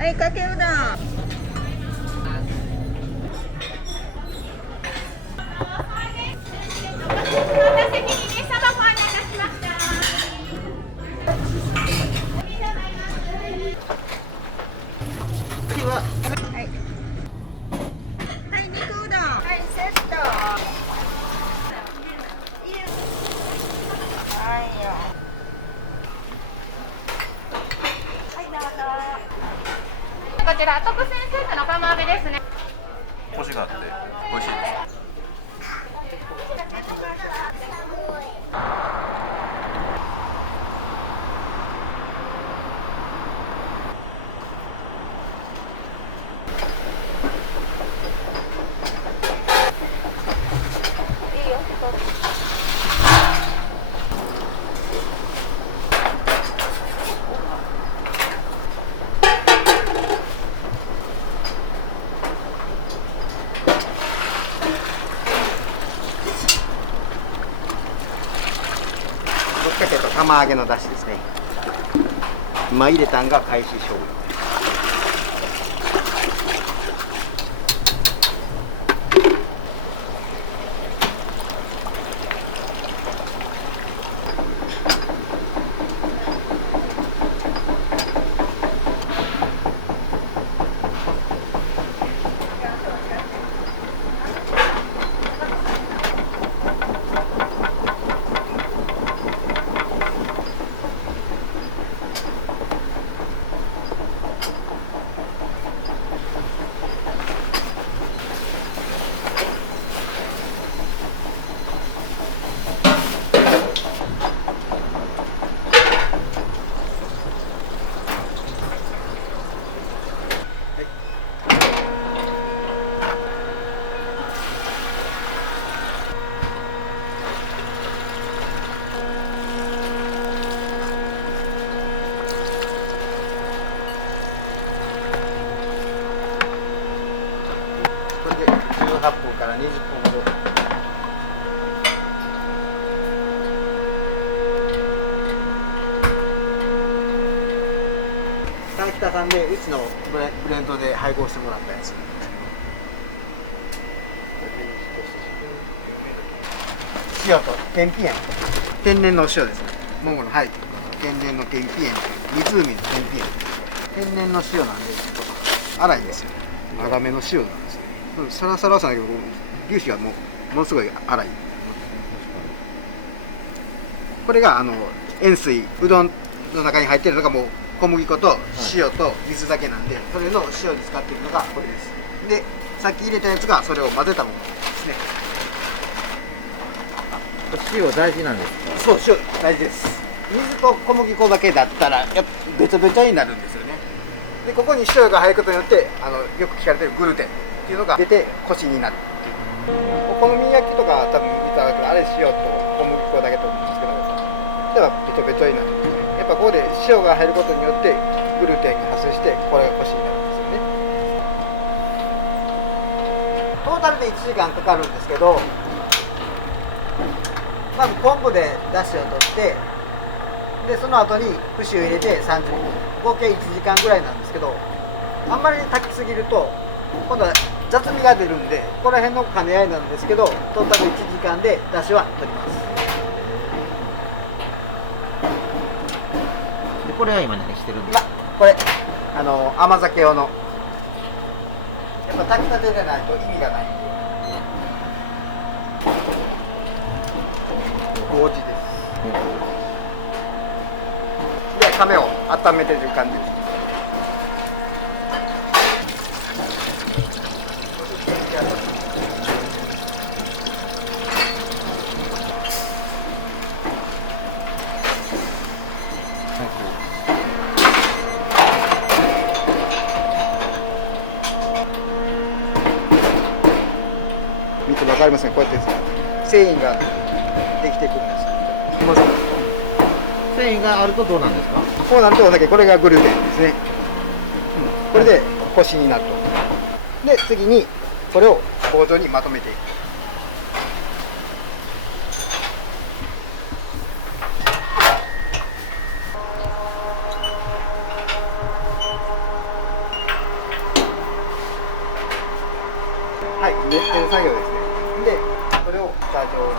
はい、かけうどん。次は、はい。はい、肉うどん。はい、セット。はいよ。はい、どうぞ。こちら特選セットの釜揚げですね。コシがあって美味しいです。いいよ。ぶっかけと釜揚げの出汁ですね。今入れたんが返し醤油。これで18分から20分ほど。川北さんでうちのブレンドで配合してもらったやつ。塩と天日塩、天然のお塩ですね。モンゴルのはい、天然の天日塩、湖の天日塩、天然の塩なんでちょっと粗いんですよ。粗めの塩なんですね。サラサラさだけど粒子がものすごい粗い。これが塩水、うどんの中に入ってるのがもう小麦粉と塩と水だけなんで、それの塩に使っているのがこれです。で、さっき入れたやつがそれを混ぜたものですね。塩大事なんですか？そう、塩大事です。水と小麦粉だけだったらやっぱべちゃべちゃになるんですよね。で、ここに塩が入ることによってよく聞かれてるグルテンっていうのが出てコシになるっていう。お好み焼きとか多分見たらあれ塩と小麦粉だけと思うんですけど、例えばべちょべちょになるんですね。やっぱここで塩が入ることによってグルテンが発生してこれがコシになるんですよね。トータルで1時間かかるんですけど、まず昆布で出汁を取って、でその後に節を入れて30分、合計1時間ぐらいなんですけど、あんまり炊きすぎると今度は雑味が出るんで、ここら辺の兼ね合いなんですけど、トータル1時間で出汁は取ります。でこれは今何してるんですか？これ甘酒用の、やっぱ炊きたてでないと意味がないんで。麹です。で、亀を温めてる感じです。見てわかりますね。こうやって繊維ができてくるんです。繊維があるとどうなんですか？こうなるとお酒、これがグルテンですね。これでコシになると。で、次にこれを棒状にまとめていく。練ってる作業ですね。でそれを板状にし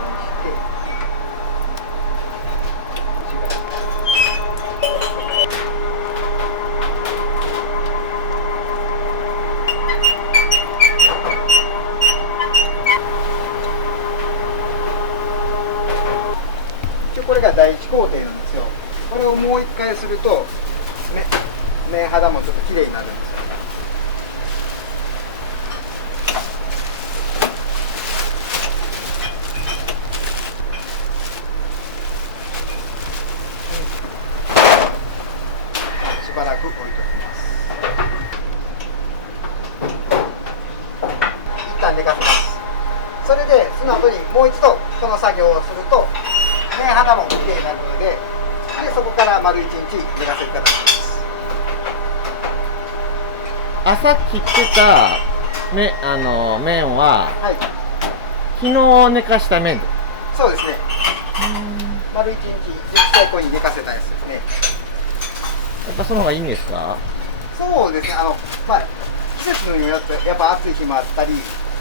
てこれが第一工程なんですよ。これをもう一回すると面肌もちょっと綺麗になるんですよ。しばらく置いときます。一旦寝かせます。それでその後にもう一度この作業をすると面肌も綺麗になるので、そこから丸1日寝かせる形です。朝切ってた麺は、はい、昨日寝かした麺で。そうですね。丸1日熟成庫に寝かせたやつですね。やっぱその方がいいんですか？そうですね。まあ季節によってやっぱ暑い日もあったり、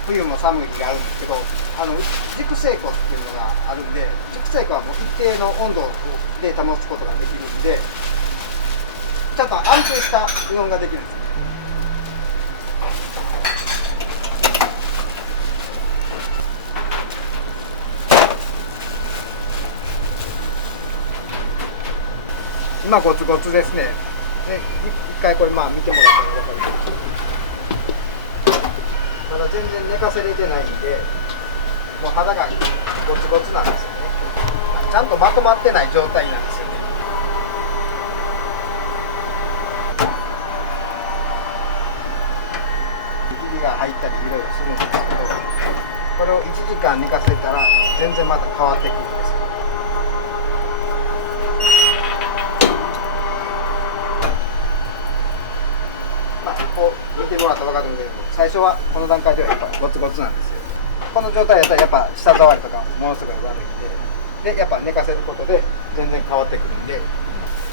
冬も寒い日があるんですけど、熟成庫っていうのがあるんで、熟成庫はもう一定の温度で保つことができるんで、ちゃんと安定したうどんができるんですよ。今ゴツゴツですね。で一回これ見てもらったら分かります。まだ全然寝かせれてないんで、もう肌がゴツゴツなんですよね。ちゃんとまとまってない状態なんですよね。ひびが入ったりいろいろするんですけど、これを1時間寝かせたら全然また変わってくるんですよ。こう見てもらったら分かるんですけども、最初はこの段階ではやっぱゴツゴツなんですよ。この状態やったらやっぱ舌触りとかものすごい悪いんで、やっぱ寝かせることで全然変わってくるんで、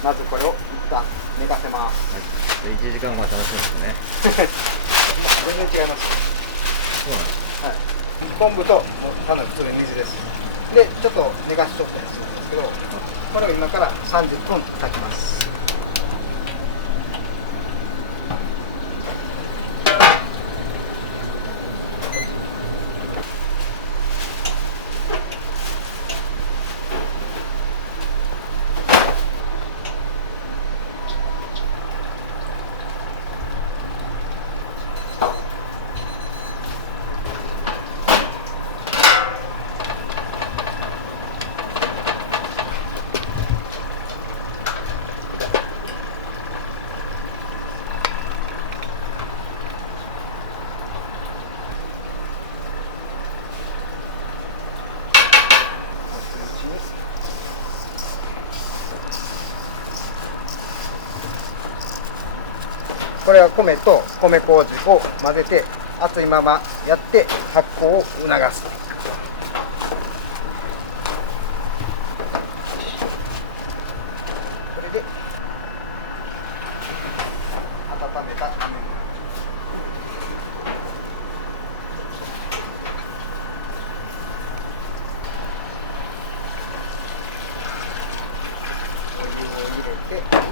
まずこれを一旦寝かせます。1時間後は楽しみですね。全然違います。そうなんです。はい。昆布とただ普通に水です。でちょっと寝かしとったりするんですけど、これを今から30分炊きます。これは米と米麹を混ぜて熱いままやって発酵を促す。これで温めた麺。お湯を入れて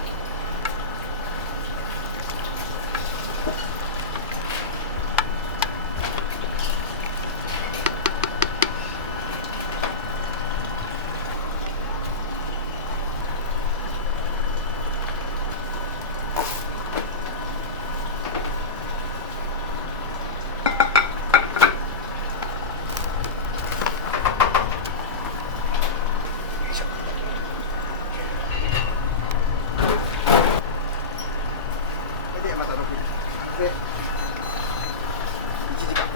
また6時で1時間。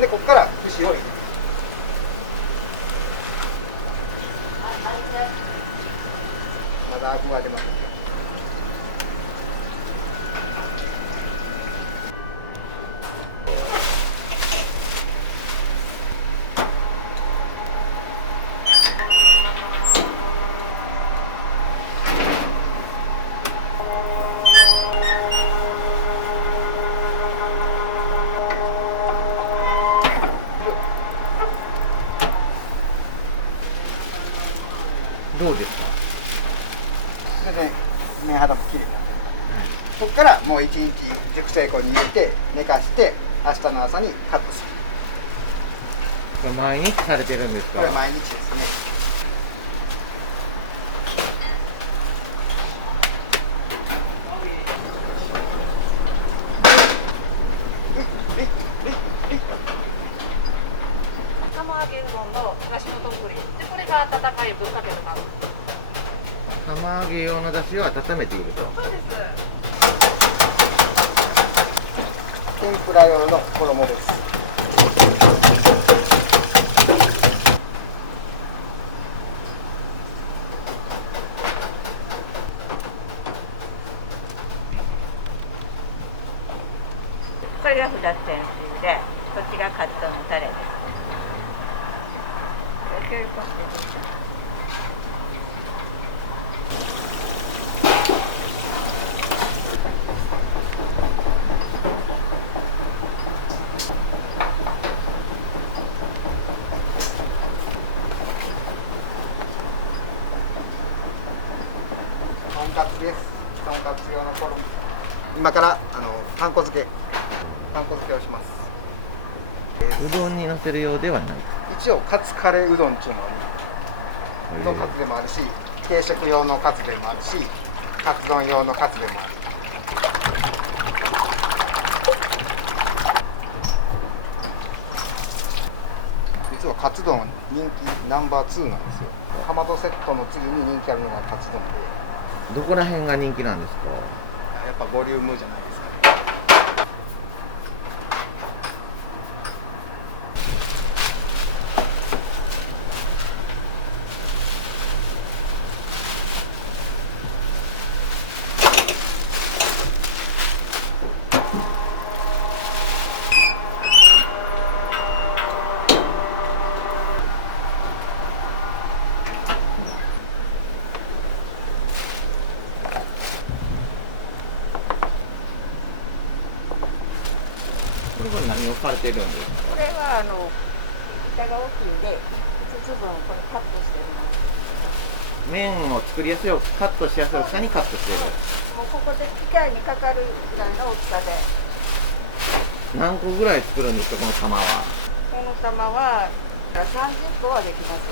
でここから串を入れる。まだアクが出ます。全然麺肌も綺麗になってる。ここからもう1日熟成庫に入れて寝かして明日の朝にカットする。これ毎日されてるんですか？これ毎日ですね。釜揚げうどんの東の丼で、これが温かいぶっかけの釜。釜揚げ用の出汁を温めていると。そうです。天ぷら用の衣です。これがふだ天つゆで、こっちがカットのタレです。これこしてる。とんかつです。とんかつ用の衣。今からパン粉漬けをします。うどんにのせるようではない。一応カツカレーうどんっていうのにうどんカツでもあるし、定食用のカツでもあるし、カツ丼用のカツでもある。実はカツ丼人気ナンバー2なんですよ。かまどセットの次に人気あるのがカツ丼で、どこら辺が人気なんですか？やっぱボリュームじゃないですか。これは何をされてるんですか？これは蓋が大きいんで、5つ分これカットしてるの。麺を作りやすいようカットしやすい大きさにカットしている。もうここで機械にかかるぐらいの大きさで、何個ぐらい作るんですか、この釜は？この玉は30個はできます。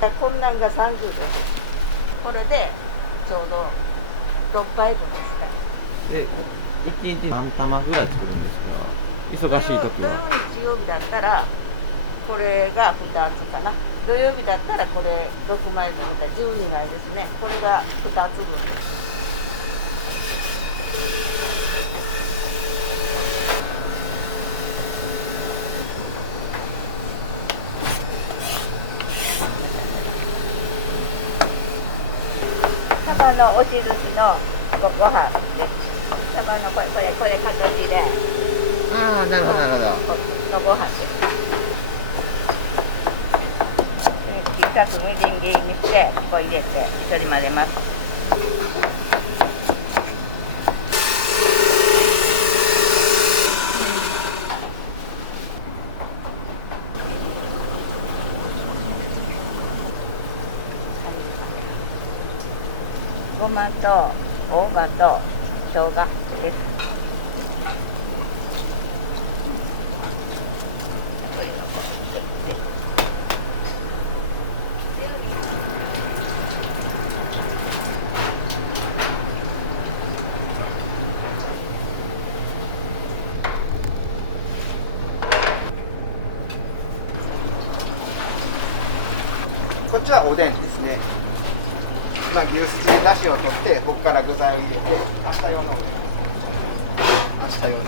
こんなんが30です。これでちょうど6杯分ですね。で、1日何玉ぐらい作るんですか？忙しい時は。土曜日だったらこれが2つかな。土曜日だったらこれ6枚分だったら12枚ですね。これが2つ分です。サバの押し寿司のご飯です。サバのこれ形で。ああ、なるほどなるほど。のご飯です。小さくみじん切りにしてここ入れて一緒に混ぜます。ごまと大葉と生姜です。こっちはおでんですね。まあ、牛すじでだしを取ってここから具材を入れて明日用のおでん。明日用の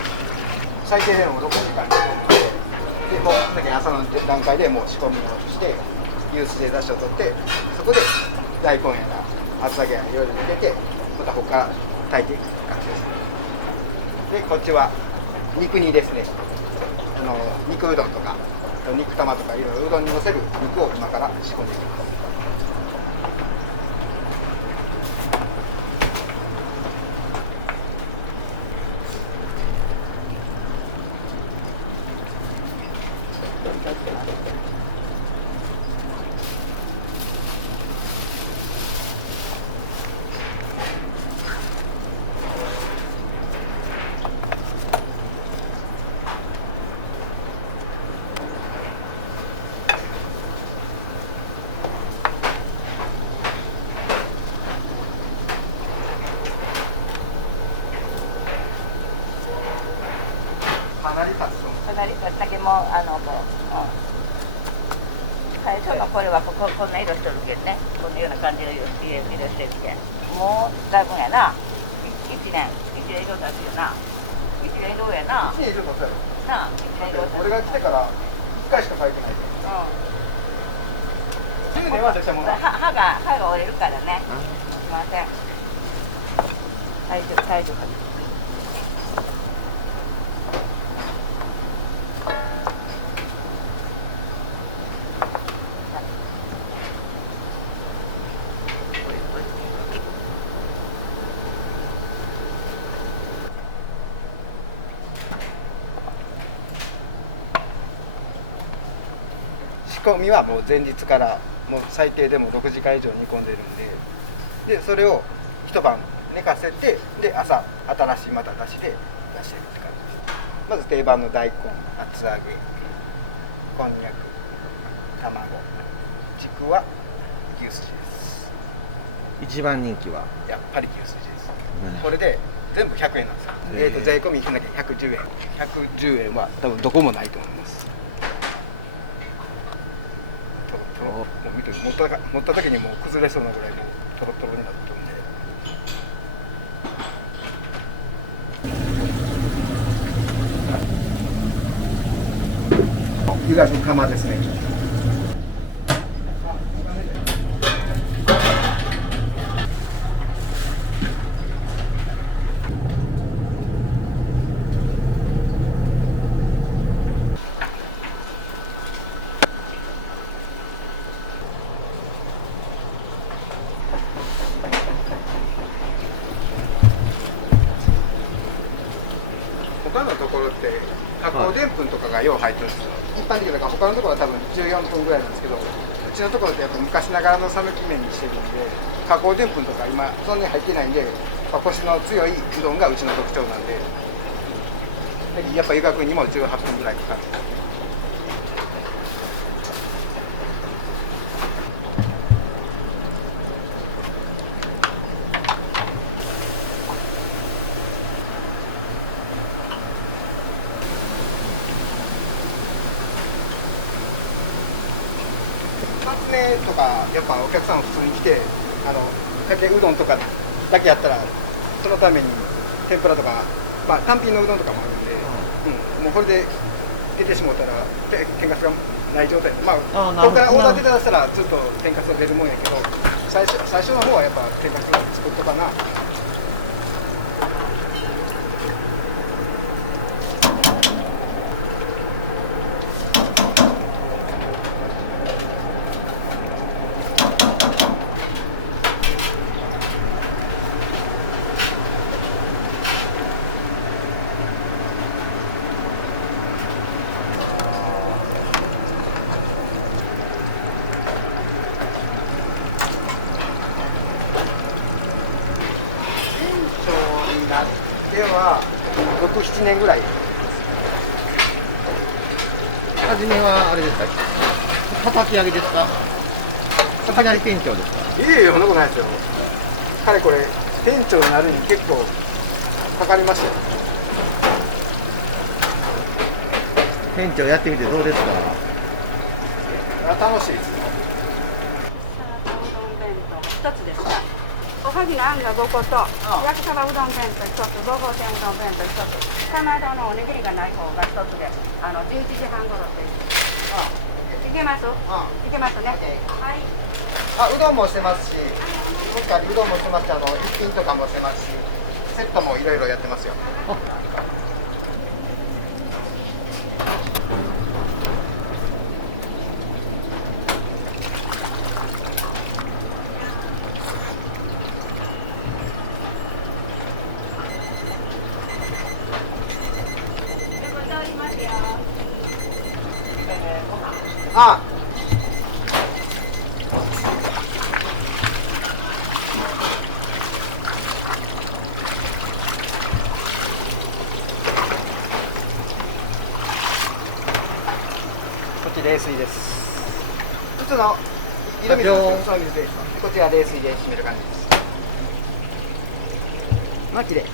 最低でも6時間煮込んで、もう先に朝の段階でもう仕込みをして牛すじでだしを取って、そこで大根やら厚揚げやらいろいろ入れて、またここから炊いていく感じです。でこっちは肉煮ですね。肉うどんとか肉玉とかいろいろうどんにのせる肉を今から仕込んでいきます。りだけもう最初のこれはこんな色してるけどね、こんなような感じの色してるけど、もうだいぶやな、1年色だしよな、1年色やな、1年色だったよなあ、1年色俺が来てから1回しか書いてない10年は出したもの歯が折れるからね、すいません。大丈夫。仕込みはもう前日からもう最低でも6時間以上煮込んでるんで、それを一晩寝かせて、で朝新しいまた出しで出してるって感じです。まず定番の大根、厚揚げ、こんにゃく、卵、ちくわ、牛すじです。一番人気はやっぱり牛すじです。これで全部100円なんですよ。税込み100円110円。110円は多分どこもないと思います。もう見て持った時にもう崩れそうなぐらいもうトロトロになってるんで。湯がく釜ですね。他のところって加工でんぷんとかがよう入ってるんですよ。一般的だから他のところは多分14分ぐらいなんですけど、うちのところってやっぱ昔ながらの讃岐麺にしてるんで、加工でんぷんとか今そんなに入ってないんで、コシの強いうどんがうちの特徴なんで、やっぱ湯がくにも18分ぐらいかかる。2つ目とかやっぱお客さん普通に来てかけうどんとかだけやったらそのために天ぷらとか、単品のうどんとかもあるんで、もうこれで出てしまったら天かすがない状態で、ここからオーダー出たらずっと天かすが出るもんやけど、最初の方はやっぱ天かす作っとかな。では6、7年ぐらい。初めはあれですか、叩き上げですか、いきなり店長ですか。いえいえ、そんなことないですよ。かれこれ店長になるに結構かかりましたよ。店長やってみてどうですか。楽しいですよ。一つですか。おはぎのあんが5個と、焼きそばうどん弁当1つ、5号店うどん弁当1つ、かまどのおにぎりがない方が1つで、11時半頃っていけます？いけますね。はい。うどんもしてますし、もしかうどんもしてますし、一品とかもしてますし、セットもいろいろやってますよ。あこっち冷水です。普通の色水です。普通の水です。こちら冷水で締める感じです。綺麗。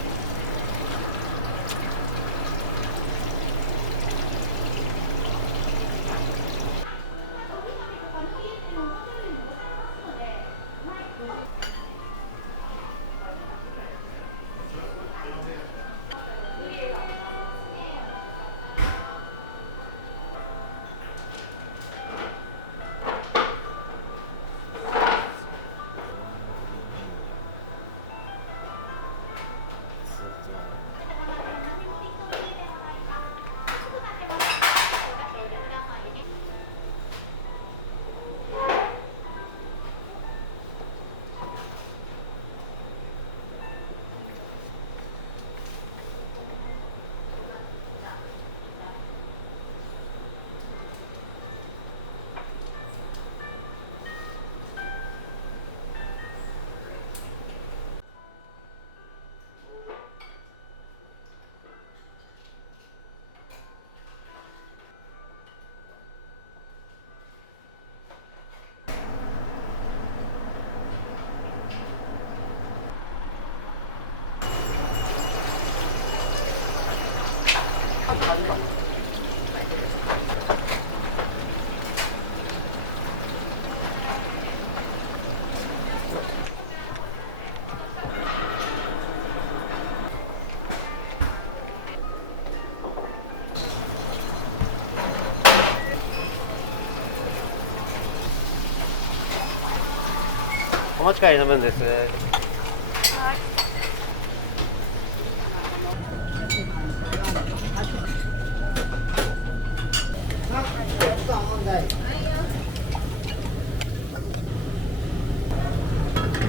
お持ち帰りの分です。見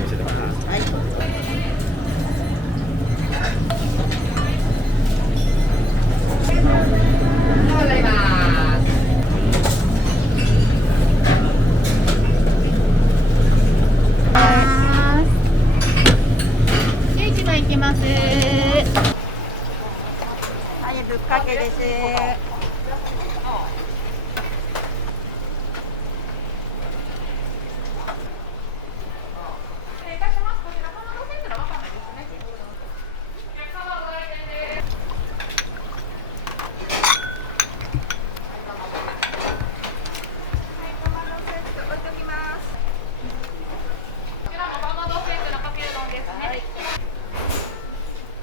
せてもらいます。11番いきます。はいぶっかけです。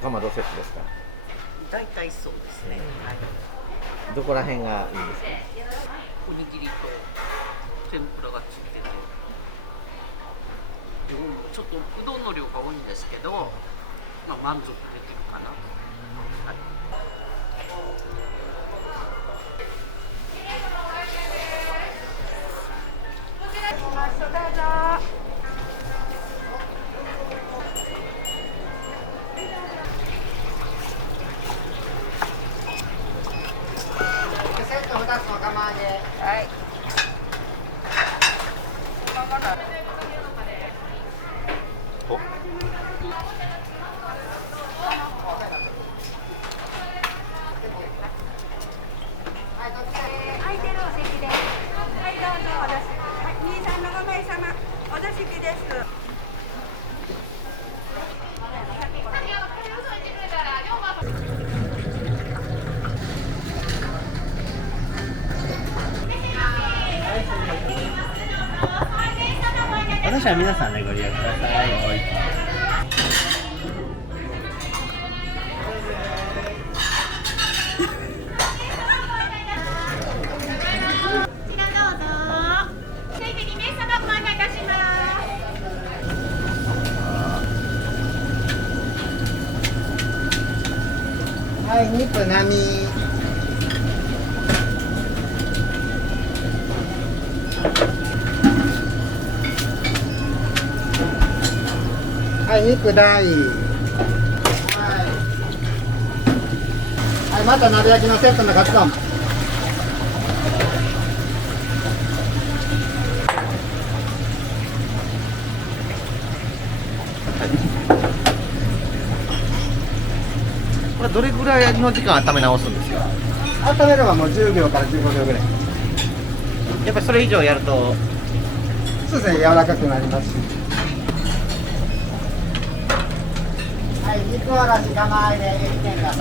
かまどセットですか。大体そうですね。はい。どこら辺がいいですか。おにぎりと天ぷらがついてて、量もちょっとうどんの量が多いんですけど、まあ満足できるかな。はい。どうぞ。セット2つの釜揚げ。はい。空いてるお席で。はいどうぞお出し。はい兄さんの5名様お出し器です。私は皆さんでご利用ください。はい、肉並み。はい、肉大。はい、また鍋焼きのセットのカツ丼。これどれぐらいの時間温め直すんですか。温めればもう10秒から15秒ぐらい。やっぱりそれ以上やるとそうですね、柔らかくなりますし。はい、肉おろし釜揚げエビ天が3。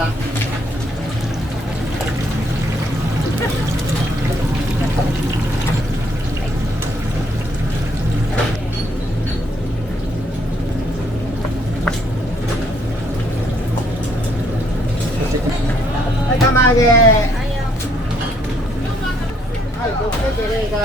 はい、釜揚げ。はい、6席例外。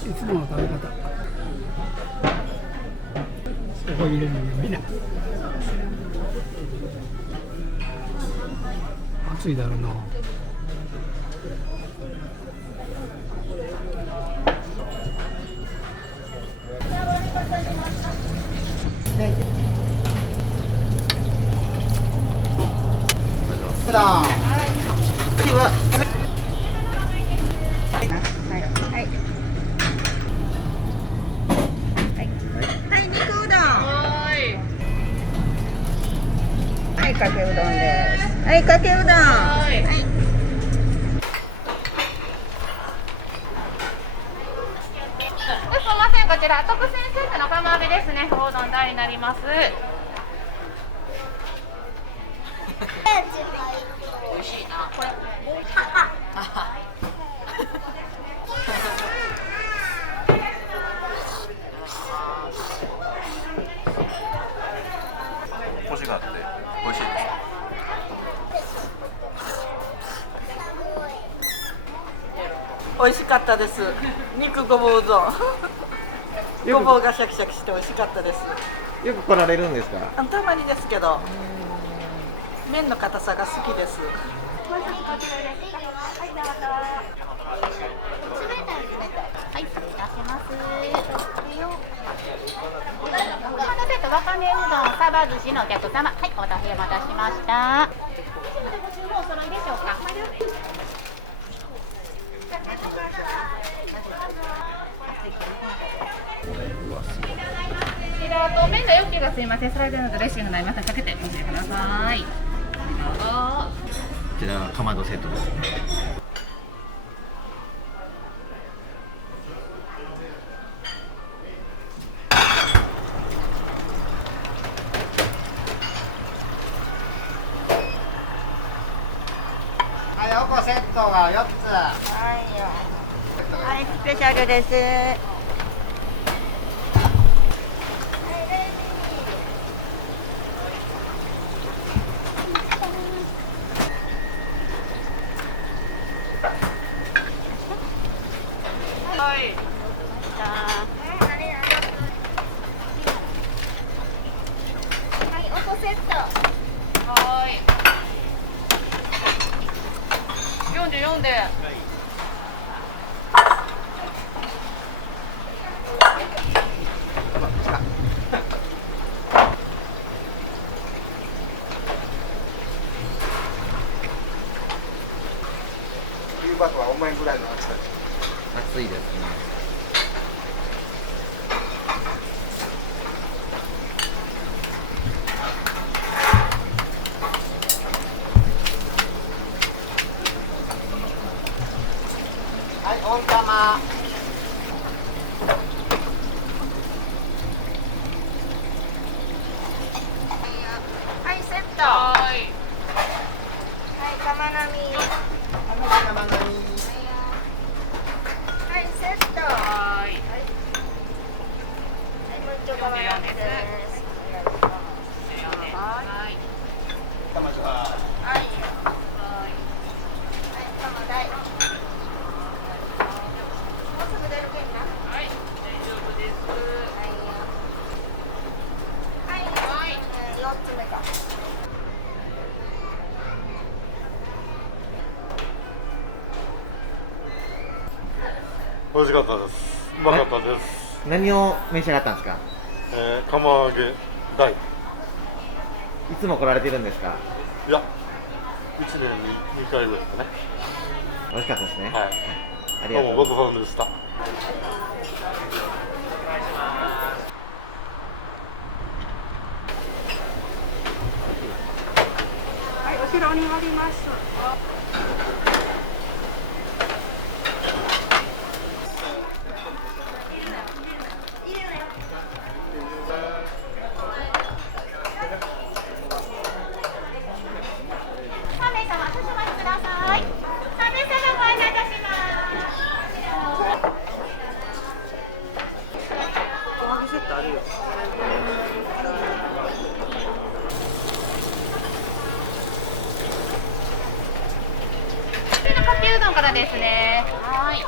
いつもの食べ方。そこ入れるのにみんな。暑いだろうな。普段次ははい、肉うどん。はい。はい、かけうどんです。はい、かけうどん。はい。はい。すみません、こちら特選セットの釜揚げですね。おうどん大になります。美味しいなこれコシがあって美味しいです。美味しかったです。肉ごぼううどん。ごぼうがシャキシャキして美味しかったです。よく来られるんですか？たまにですけど、麺の硬さが好きです。はい、どうぞ。はい、失礼いたします。このセットわかめうどん、サバ寿司のお客様、はい、お待たせしました。ご注文お揃いでしょうか。こちらと麺の容器がすいません、サラダのドレッシングになりました。かけてお召し上がりください。どうぞ。こちらはかまどセットですね。はい、おこセットが4つ。はい、スペシャルです。はい。はい、おこセット。はい。44で。冬場とは思えんぐらいの暑さです。暑いですね。はい、温玉。はい、セット。はい。はい、釜並み。玉のみ。はい、セット。はい。はい、もう一丁釜並みです。はい。玉じゃ。はい。はい、釜大。もうすぐ出るけんな。はい。大丈夫です。はい。はい。4つ目か。美味しかったです。うまかったです。何を召し上がったんですか？釜揚げ大。いつも来られてるんですか？いや、1年に2回ぐらいですかね。美味しかったですね。はい。ありがとうどうもごございます。ちそうさまでした。はい、後ろにおります。3名様、少々お待ちください。3名様ご案内いたします。おはぎセットあるよ。普通のかけうどんからですね。はい。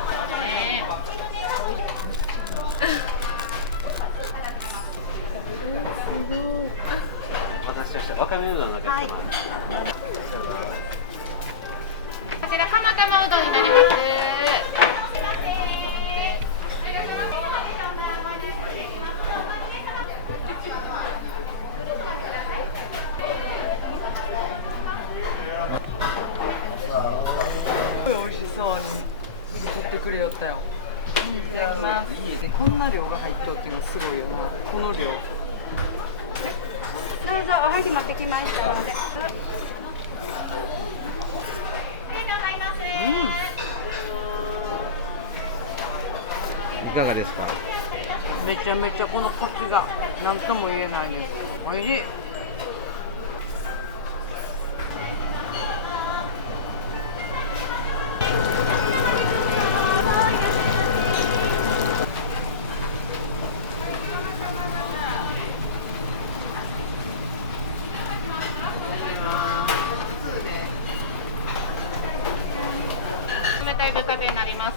お待たせしました。わかめうどんのお客様。こちら釜玉うどんになります。ってきましたので。いかがですか？めちゃめちゃこのコシが何とも言えないです。おいしい。冷たいぶっかけになります。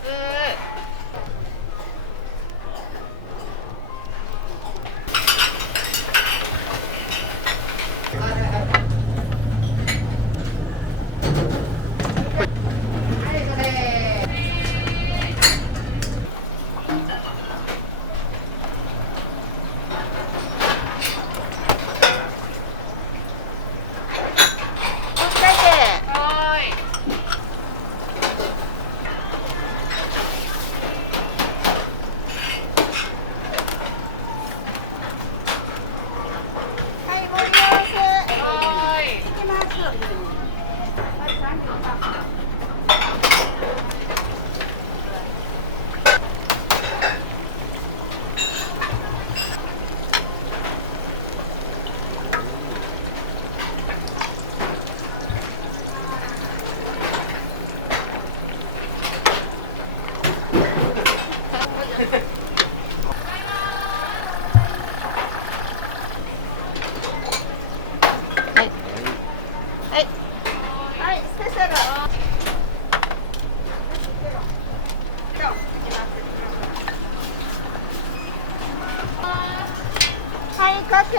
かけ、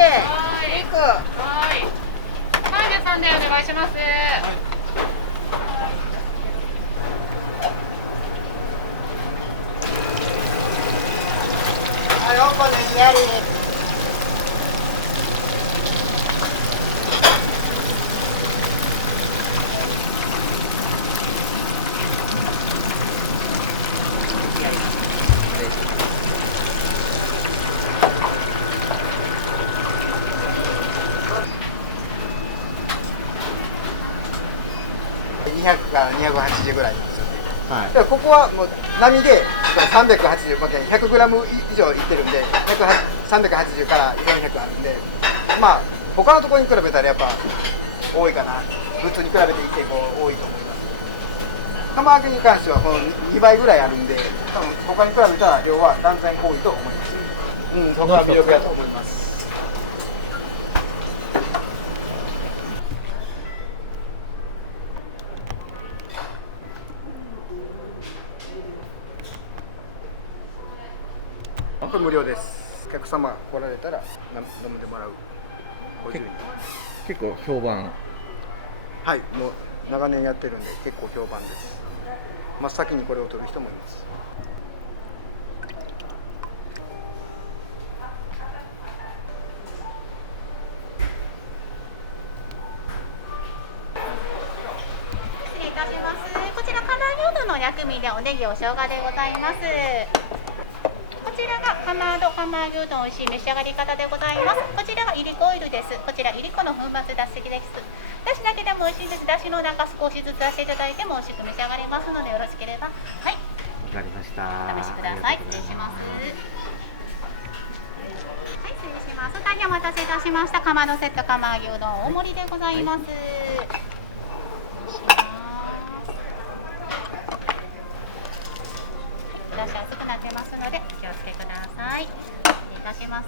肉。はい。33でお願いします。はい、オープンです。やり。200から280ぐらいですよね。はい。だからここはもう波で380、100グラム以上いってるんで、380から400あるんで、まあ他のところに比べたらやっぱ多いかな。普通に比べて1.5多いと思います。釜揚げに関してはこの2倍ぐらいあるんで、多分他に比べたら量は断然多いと思います。うん、そこは魅力だと思います。これ無料です。お客様来られたら飲んでもらう。50円。結構評判。はい、もう長年やってるんで結構評判です。真っ先にこれを取る人もいます。失礼いたします。こちら釜揚げうどんの薬味でおネギお生姜でございます。こちらが釜揚げうどん美味しい召し上がり方でございます。こちらがいりこオイルです。こちらいりこの粉末脱脂です。だしだけでも美味しいです。だしの中少しずつ出していただいても美味しく召し上がれますのでよろしければはい。わかりました。お試しください。失礼します。はい、失礼します。大変お待たせいたしました。釜のセット釜揚げうどん大盛りでございます。だし熱くなってますのでお気をつけください。失礼いたします。